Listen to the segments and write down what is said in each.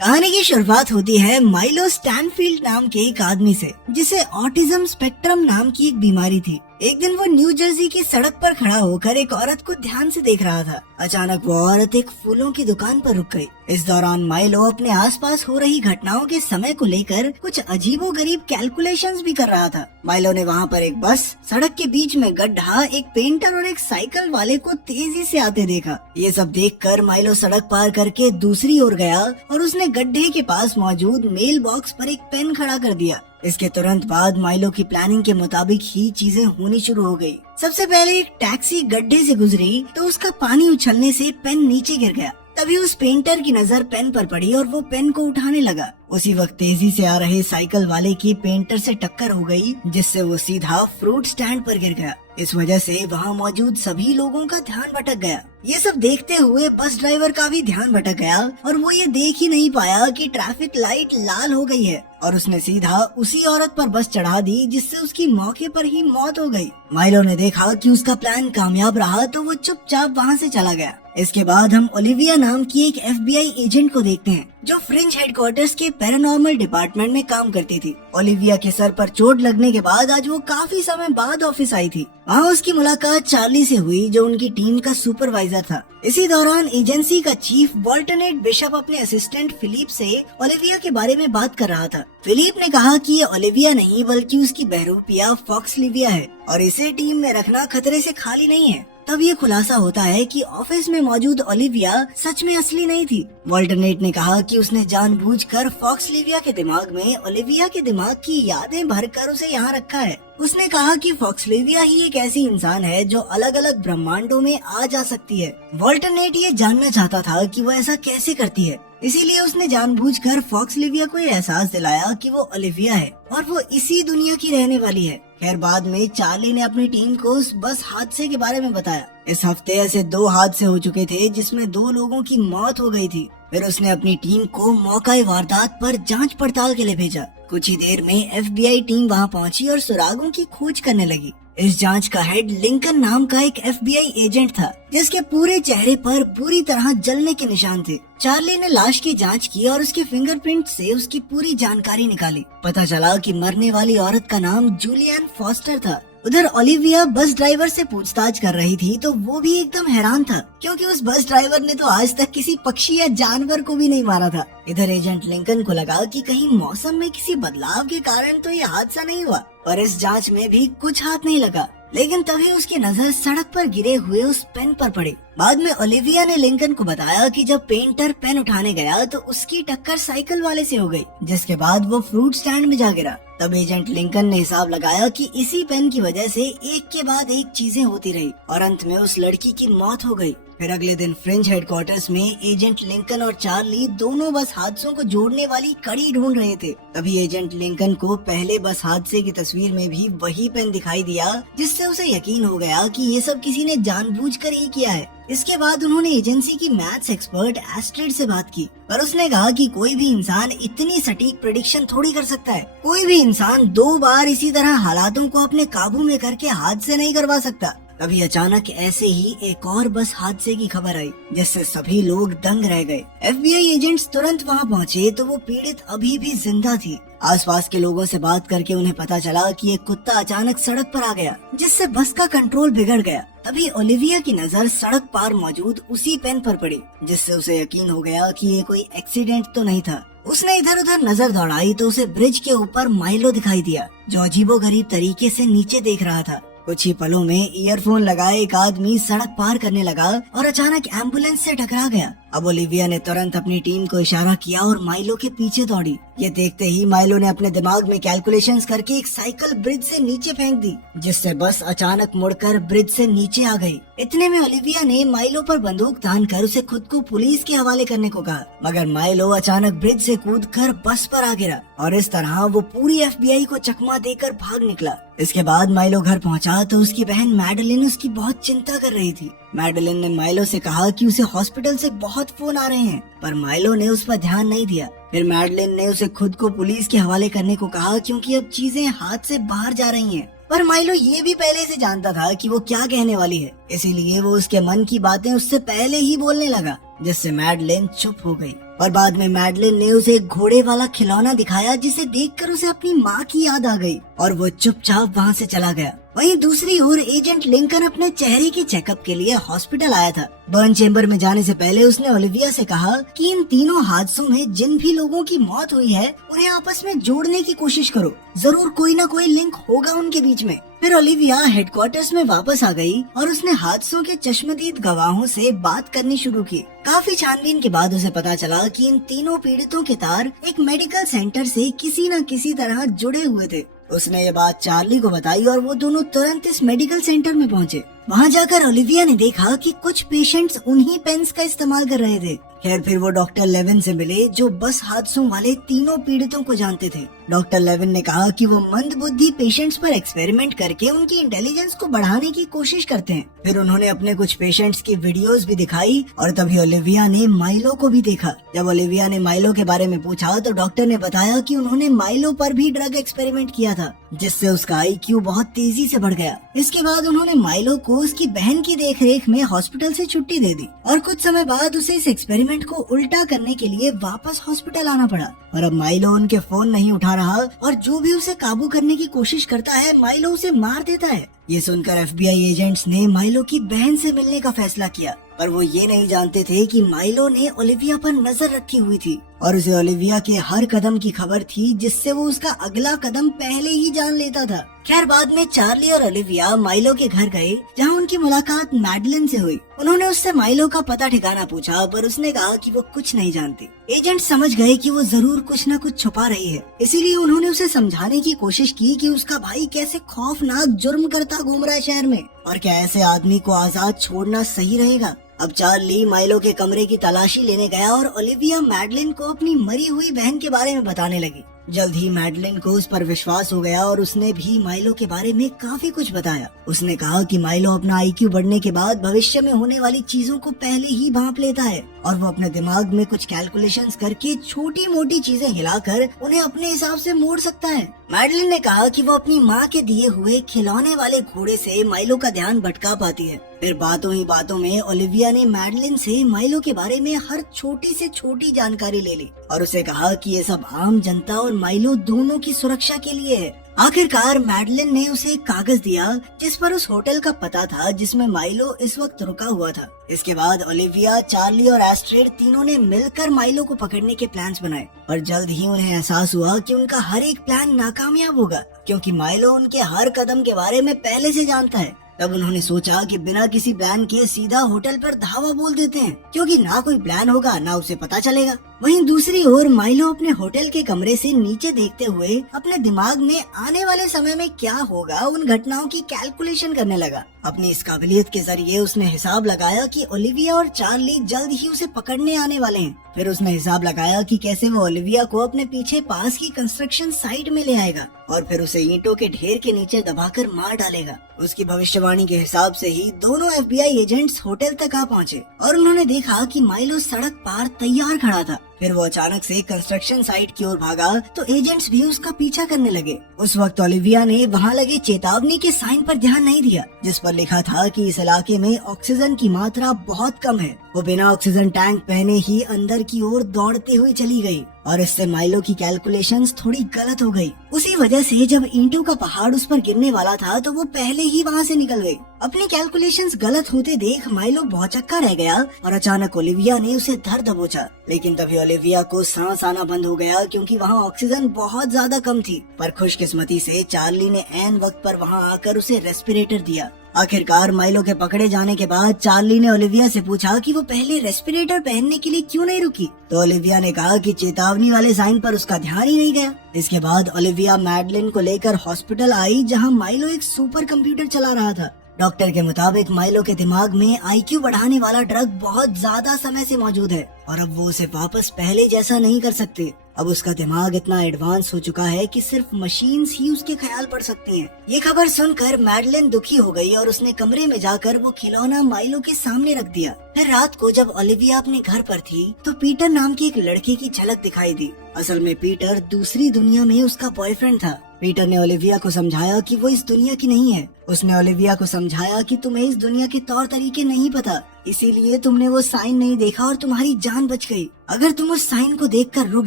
कहानी की शुरुआत होती है माइलो स्टैनफील्ड नाम के एक आदमी से, जिसे ऑटिज्म स्पेक्ट्रम नाम की एक बीमारी थी। एक दिन वो न्यू जर्सी की सड़क पर खड़ा होकर एक औरत को ध्यान से देख रहा था। अचानक वो औरत एक फूलों की दुकान पर रुक गई। इस दौरान माइलो अपने आसपास हो रही घटनाओं के समय को लेकर कुछ अजीबोगरीब कैलकुलेशंस भी कर रहा था। माइलो ने वहाँ पर एक बस, सड़क के बीच में गड्ढा, एक पेंटर और एक साइकिल वाले को तेजी से आते देखा। ये सब देखकर माइलो सड़क पार करके दूसरी ओर गया और उसने गड्ढे के पास मौजूद मेल बॉक्स पर एक पेन खड़ा कर दिया। इसके तुरंत बाद माइलो की प्लानिंग के मुताबिक ही चीजें होनी शुरू हो गई। सबसे पहले एक टैक्सी गड्ढे से गुजरी तो उसका पानी उछलने से पेन नीचे गिर गया। तभी उस पेंटर की नजर पेन पर पड़ी और वो पेन को उठाने लगा। उसी वक्त तेजी से आ रहे साइकिल वाले की पेंटर से टक्कर हो गई, जिससे वो सीधा फ्रूट स्टैंड पर गिर गया। इस वजह से वहाँ मौजूद सभी लोगों का ध्यान भटक गया। ये सब देखते हुए बस ड्राइवर का भी ध्यान भटक गया और वो ये देख ही नहीं पाया कि ट्रैफिक लाइट लाल हो गई है और उसने सीधा उसी औरत पर बस चढ़ा दी, जिससे उसकी मौके पर ही मौत हो गई। माइलो ने देखा कि उसका प्लान कामयाब रहा तो वो चुपचाप वहाँ से चला गया। इसके बाद हम ओलिविया नाम की एक FBI एजेंट को देखते हैं, जो फ्रिंज हेडक्वार्टर्स के पैरानॉर्मल डिपार्टमेंट में काम करती थी। ओलिविया के सर पर चोट लगने के बाद आज वो काफी समय बाद ऑफिस आई थी। वहाँ उसकी मुलाकात चार्ली से हुई, जो उनकी टीम का सुपरवाइजर था। इसी दौरान एजेंसी का चीफ वॉल्टरनेट बिशप अपने असिस्टेंट फिलिप से ओलिविया के बारे में बात कर रहा था। फिलिप ने कहा कि ये ओलिविया नहीं बल्कि उसकी बहरूपिया फॉक्स लिविया है और इसे टीम में रखना खतरे से खाली नहीं है। तब ये खुलासा होता है कि ऑफिस में मौजूद ओलिविया सच में असली नहीं थी। वॉल्टरनेट ने कहा कि उसने जानबूझकर फॉक्स लिविया के दिमाग में ओलिविया के दिमाग की यादें भरकर उसे यहाँ रखा है। उसने कहा कि फॉक्स लिविया ही एक ऐसी इंसान है जो अलग अलग ब्रह्मांडों में आ जा सकती है। वॉल्टरनेट ये जानना चाहता था कि वो ऐसा कैसे करती है, इसीलिए उसने जानबूझकर फॉक्स लिविया को ये एहसास दिलाया कि वो ओलिविया है और वो इसी दुनिया की रहने वाली है। खैर बाद में चार्ली ने अपनी टीम को उस बस हादसे के बारे में बताया। इस हफ्ते ऐसे 2 हादसे हो चुके थे जिसमें 2 लोगों की मौत हो गई थी। फिर उसने अपनी टीम को मौका वारदात पर जांच पड़ताल के लिए भेजा। कुछ ही देर में FBI टीम वहां पहुंची और सुरागों की खोज करने लगी। इस जांच का हेड लिंकन नाम का एक FBI एजेंट था, जिसके पूरे चेहरे पर बुरी तरह जलने के निशान थे। चार्ली ने लाश की जांच की और उसके फिंगरप्रिंट से उसकी पूरी जानकारी निकाली। पता चला कि मरने वाली औरत का नाम जूलियन फॉस्टर था। उधर ओलिविया बस ड्राइवर से पूछताछ कर रही थी तो वो भी एकदम हैरान था, क्योंकि उस बस ड्राइवर ने तो आज तक किसी पक्षी या जानवर को भी नहीं मारा था। इधर एजेंट लिंकन को लगा कि कहीं मौसम में किसी बदलाव के कारण तो ये हादसा नहीं हुआ, पर इस जांच में भी कुछ हाथ नहीं लगा। लेकिन तभी उसकी नजर सड़क पर गिरे हुए उस पेन पर पड़ी। बाद में ओलिविया ने लिंकन को बताया कि जब पेंटर पेन उठाने गया तो उसकी टक्कर साइकिल वाले से हो गई, जिसके बाद वो फ्रूट स्टैंड में जा गिरा। तब एजेंट लिंकन ने हिसाब लगाया कि इसी पेन की वजह से एक के बाद एक चीजें होती रही और अंत में उस लड़की की मौत हो गई। फिर अगले दिन फ्रिंज हेडक्वार्टर्स में एजेंट लिंकन और चार्ली दोनों बस हादसों को जोड़ने वाली कड़ी ढूंढ रहे थे। तभी एजेंट लिंकन को पहले बस हादसे की तस्वीर में भी वही पेन दिखाई दिया, जिससे उसे यकीन हो गया कि ये सब किसी ने जानबूझकर ही किया है। इसके बाद उन्होंने एजेंसी की मैथ्स एक्सपर्ट एस्ट्रिड से बात की और उसने कहा कि कोई भी इंसान इतनी सटीक प्रेडिक्शन थोड़ी कर सकता है। कोई भी इंसान 2 बार इसी तरह हालातों को अपने काबू में करके हादसे नहीं करवा सकता। तभी अचानक ऐसे ही एक और बस हादसे की खबर आई, जिससे सभी लोग दंग रह गए। FBI एजेंट्स तुरंत वहां पहुंचे तो वो पीड़ित अभी भी जिंदा थी। आसपास के लोगों से बात करके उन्हें पता चला कि एक कुत्ता अचानक सड़क पर आ गया, जिससे बस का कंट्रोल बिगड़ गया। तभी ओलिविया की नजर सड़क पार मौजूद उसी पेन पर पड़ी, जिससे उसे यकीन हो गया कि ये कोई एक्सीडेंट तो नहीं था। उसने इधर उधर नजर दौड़ाई तो उसे ब्रिज के ऊपर माइलो दिखाई दिया, जो अजीबोगरीब तरीके से नीचे देख रहा था। कुछ ही पलों में ईयरफोन लगाए एक आदमी सड़क पार करने लगा और अचानक एम्बुलेंस से टकरा गया। अब ओलिविया ने तुरंत अपनी टीम को इशारा किया और माइलो के पीछे दौड़ी। ये देखते ही माइलो ने अपने दिमाग में कैलकुलेशंस करके एक साइकिल ब्रिज से नीचे फेंक दी, जिससे बस अचानक मुड़कर ब्रिज से नीचे आ गई। इतने में ओलिविया ने माइलो पर बंदूक तानकर उसे खुद को पुलिस के हवाले करने को कहा, मगर माइलो अचानक ब्रिज से कूदकर बस पर आ गिरा और इस तरह वो पूरी FBI को चकमा देकर भाग निकला। इसके बाद माइलो घर पहुंचा तो उसकी बहन मैडलिन उसकी बहुत चिंता कर रही थी। मैडलिन ने माइलो से कहा कि उसे हॉस्पिटल से बहुत फोन आ रहे हैं, पर माइलो ने उस पर ध्यान नहीं दिया। फिर मैडलिन ने उसे खुद को पुलिस के हवाले करने को कहा, क्योंकि अब चीजें हाथ से बाहर जा रही हैं। पर माइलो ये भी पहले से जानता था कि वो क्या कहने वाली है, इसीलिए वो उसके मन की बातें उससे पहले ही बोलने लगा, जिससे मैडलिन चुप हो गई। और बाद में मैडलिन ने उसे एक घोड़े वाला खिलौना दिखाया जिसे देखकर उसे अपनी माँ की याद आ गई और वो चुपचाप वहाँ से चला गया। वहीं दूसरी ओर एजेंट लिंकन अपने चेहरे के चेकअप के लिए हॉस्पिटल आया था। बर्न चेम्बर में जाने से पहले उसने ओलिविया से कहा कि इन तीनों हादसों में जिन भी लोगों की मौत हुई है उन्हें आपस में जोड़ने की कोशिश करो, जरूर कोई ना कोई लिंक होगा उनके बीच में। फिर ओलिविया हेडक्वार्टर्स में वापस आ गई और उसने हादसों के चश्मदीद गवाहों से बात करनी शुरू की। काफी छानबीन के बाद उसे पता चला कि इन तीनों पीड़ितों के तार एक मेडिकल सेंटर से किसी न किसी तरह जुड़े हुए थे। उसने ये बात चार्ली को बताई और वो दोनों तुरंत इस मेडिकल सेंटर में पहुंचे। वहां जाकर ओलिविया ने देखा कि कुछ पेशेंट्स उन्हीं पेन्स का इस्तेमाल कर रहे थे। खैर फिर वो डॉक्टर लेविन से मिले जो बस हादसों वाले तीनों पीड़ितों को जानते थे। डॉक्टर लेविन ने कहा कि वो मंद बुद्धि पेशेंट्स पर एक्सपेरिमेंट करके उनकी इंटेलिजेंस को बढ़ाने की कोशिश करते हैं। फिर उन्होंने अपने कुछ पेशेंट्स की वीडियोस भी दिखाई और तभी ओलिविया ने माइलो को भी देखा। जब ओलिविया ने माइलो के बारे में पूछा तो डॉक्टर ने बताया कि उन्होंने माइलो पर भी ड्रग एक्सपेरिमेंट किया था जिससे उसका IQ बहुत तेजी से बढ़ गया। इसके बाद उन्होंने माइलो को उसकी बहन की देखरेख में हॉस्पिटल से छुट्टी दे दी और कुछ समय बाद उसे इस एक्सपेरिमेंट को उल्टा करने के लिए वापस हॉस्पिटल आना पड़ा। और अब माइलो उनके फोन नहीं उठा रहा और जो भी उसे काबू करने की कोशिश करता है माइलो उसे मार देता है। ये सुनकर FBI एजेंट्स ने माइलो की बहन से मिलने का फैसला किया, पर वो ये नहीं जानते थे कि माइलो ने ओलिविया पर नजर रखी हुई थी और उसे ओलिविया के हर कदम की खबर थी जिससे वो उसका अगला कदम पहले ही जान लेता था। खैर बाद में चार्ली और ओलिविया माइलो के घर गए जहाँ उनकी मुलाकात मैडलिन से हुई। उन्होंने उससे माइलो का पता ठिकाना पूछा पर उसने कहा कि वो कुछ नहीं जानती। एजेंट समझ गए कि वो जरूर कुछ न कुछ छुपा रही है, इसीलिए उन्होंने उसे समझाने की कोशिश की कि उसका भाई कैसे खौफनाक जुर्म करता घूम रहा है शहर में और क्या ऐसे आदमी को आजाद छोड़ना सही रहेगा। अब चार्ली माइलो के कमरे की तलाशी लेने गया और ओलिविया मैडलिन को अपनी मरी हुई बहन के बारे में बताने लगी। जल्द ही मैडलिन को उस पर विश्वास हो गया और उसने भी माइलो के बारे में काफी कुछ बताया। उसने कहा कि माइलो अपना IQ बढ़ने के बाद भविष्य में होने वाली चीजों को पहले ही भांप लेता है और वो अपने दिमाग में कुछ कैलकुलेशंस करके छोटी मोटी चीजें हिलाकर उन्हें अपने हिसाब से मोड़ सकता है। मैडलिन ने कहा कि वो अपनी माँ के दिए हुए खिलौने वाले घोड़े से माइलो का ध्यान भटका पाती है। फिर बातों ही बातों में ओलिविया ने मैडलिन से माइलो के बारे में हर छोटी से छोटी जानकारी ले ली और उसे कहा कि ये सब आम जनता और माइलो दोनों की सुरक्षा के लिए है। आखिरकार मैडलिन ने उसे एक कागज दिया जिस पर उस होटल का पता था जिसमें माइलो इस वक्त रुका हुआ था। इसके बाद ओलिविया, चार्ली और एस्ट्रेड तीनों ने मिलकर माइलो को पकड़ने के प्लान्स बनाए और जल्द ही उन्हें एहसास हुआ कि उनका हर एक प्लान नाकामयाब होगा क्योंकि माइलो उनके हर कदम के बारे में पहले से जानता है। तब उन्होंने सोचा कि बिना किसी प्लान के सीधा होटल पर धावा बोल देते हैं क्योंकि ना कोई प्लान होगा ना उसे पता चलेगा। वहीं दूसरी ओर माइलो अपने होटल के कमरे से नीचे देखते हुए अपने दिमाग में आने वाले समय में क्या होगा उन घटनाओं की कैलकुलेशन करने लगा। अपनी इस काबिलियत के जरिए उसने हिसाब लगाया कि ओलिविया और चार्ली जल्द ही उसे पकड़ने आने वाले हैं। फिर उसने हिसाब लगाया कि कैसे वो ओलिविया को अपने पीछे पास की कंस्ट्रक्शन साइट में ले आएगा और फिर उसे ईंटों के ढेर के नीचे दबाकर मार डालेगा। उसकी भविष्यवाणी के हिसाब से ही दोनों FBI एजेंट्स होटल तक आ पहुँचे और उन्होंने देखा कि माइलो सड़क पार तैयार खड़ा था। फिर वो अचानक से कंस्ट्रक्शन साइट की ओर भागा तो एजेंट्स भी उसका पीछा करने लगे। उस वक्त ओलिविया ने वहाँ लगे चेतावनी के साइन पर ध्यान नहीं दिया जिस पर लिखा था कि इस इलाके में ऑक्सीजन की मात्रा बहुत कम है। वो बिना ऑक्सीजन टैंक पहने ही अंदर की ओर दौड़ते हुए चली गई और इससे माइलो की कैलकुलेशंस थोड़ी गलत हो गई। उसी वजह से जब ईंटों का पहाड़ उस पर गिरने वाला था तो वो पहले ही वहाँ से निकल गई। अपनी कैलकुलेशंस गलत होते देख माइलो भौचक्का रह गया और अचानक ओलिविया ने उसे धर दबोचा। लेकिन तभी ओलिविया को सांस आना बंद हो गया क्योंकि वहाँ ऑक्सीजन बहुत ज्यादा कम थी। पर खुशकिस्मती से चार्ली ने ऐन वक्त पर वहाँ आकर उसे रेस्पिरेटर दिया। आखिरकार माइलो के पकड़े जाने के बाद चार्ली ने ओलिविया से पूछा कि वो पहले रेस्पिरेटर पहनने के लिए क्यों नहीं रुकी तो ओलिविया ने कहा कि चेतावनी वाले साइन पर उसका ध्यान ही नहीं गया। इसके बाद ओलिविया मैडलिन को लेकर हॉस्पिटल आई जहां माइलो एक सुपर कंप्यूटर चला रहा था। डॉक्टर के मुताबिक माइलो के दिमाग में IQ बढ़ाने वाला ड्रग बहुत ज्यादा समय से मौजूद है और अब वो उसे वापस पहले जैसा नहीं कर सकते। अब उसका दिमाग इतना एडवांस हो चुका है कि सिर्फ मशीन्स ही उसके ख्याल पढ़ सकती हैं। ये खबर सुनकर मैडलिन दुखी हो गई और उसने कमरे में जाकर वो खिलौना माइलो के सामने रख दिया। फिर रात को जब ओलिविया अपने घर पर थी तो पीटर नाम के एक लड़के की झलक दिखाई दी। असल में पीटर दूसरी दुनिया में उसका बॉयफ्रेंड था। पीटर ने ओलिविया को समझाया कि वो इस दुनिया की नहीं है। उसने ओलिविया को समझाया कि तुम्हें इस दुनिया के तौर तरीके नहीं पता, इसीलिए तुमने वो साइन नहीं देखा और तुम्हारी जान बच गई। अगर तुम उस साइन को देखकर रुक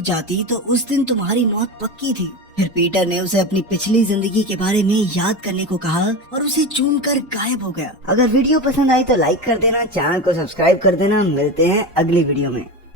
जाती तो उस दिन तुम्हारी मौत पक्की थी। फिर पीटर ने उसे अपनी पिछली जिंदगी के बारे में याद करने को कहा और उसे चूमकर गायब हो गया। अगर वीडियो पसंद आई तो लाइक कर देना, चैनल को सब्सक्राइब कर देना। मिलते हैं अगली वीडियो में।